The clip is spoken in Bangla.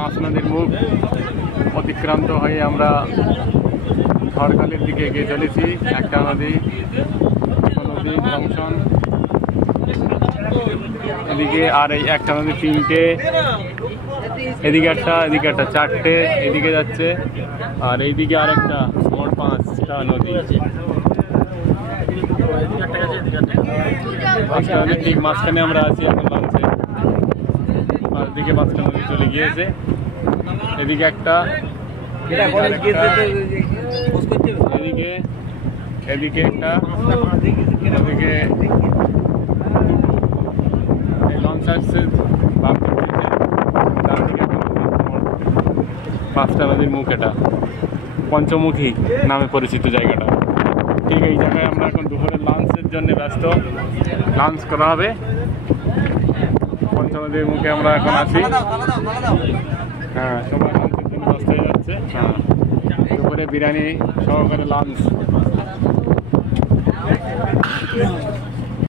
পাঁচ নদীর মুখ অতিক্রান্ত হয়ে আমরা ঝড়খালির দিকে এগিয়ে চলেছি। একটা নদী জংশন এদিকে, আর এই একটা নদী তিনটে, এদিকে একটা চারটে এদিকে যাচ্ছে, আর এইদিকে আরেকটা, মোট পাঁচটা নদী। পাঁচটা নদী ঠিক মাঝখানে আমরা আছি এখন লঞ্চে। দিকে পাঁচটা নদী চলে গিয়েছে, এদিকে একটা, এদিকে একটা, এদিকে লঞ্চ আসছে, পাঁচটা নদীর মুখ। এটা পঞ্চমুখী নামে পরিচিত জায়গাটা। ঠিক এই জায়গায় আমরা এখন দুপুরে লাঞ্চের জন্য ব্যস্ত, লাঞ্চ করা হবে। পঞ্চনদীর মুখে আমরা এখন আছি। হ্যাঁ, সবাই লাঞ্চের জন্য ব্যস্ত হয়ে যাচ্ছে। হ্যাঁ, দুপুরে বিরিয়ানি সহকারে লাঞ্চ।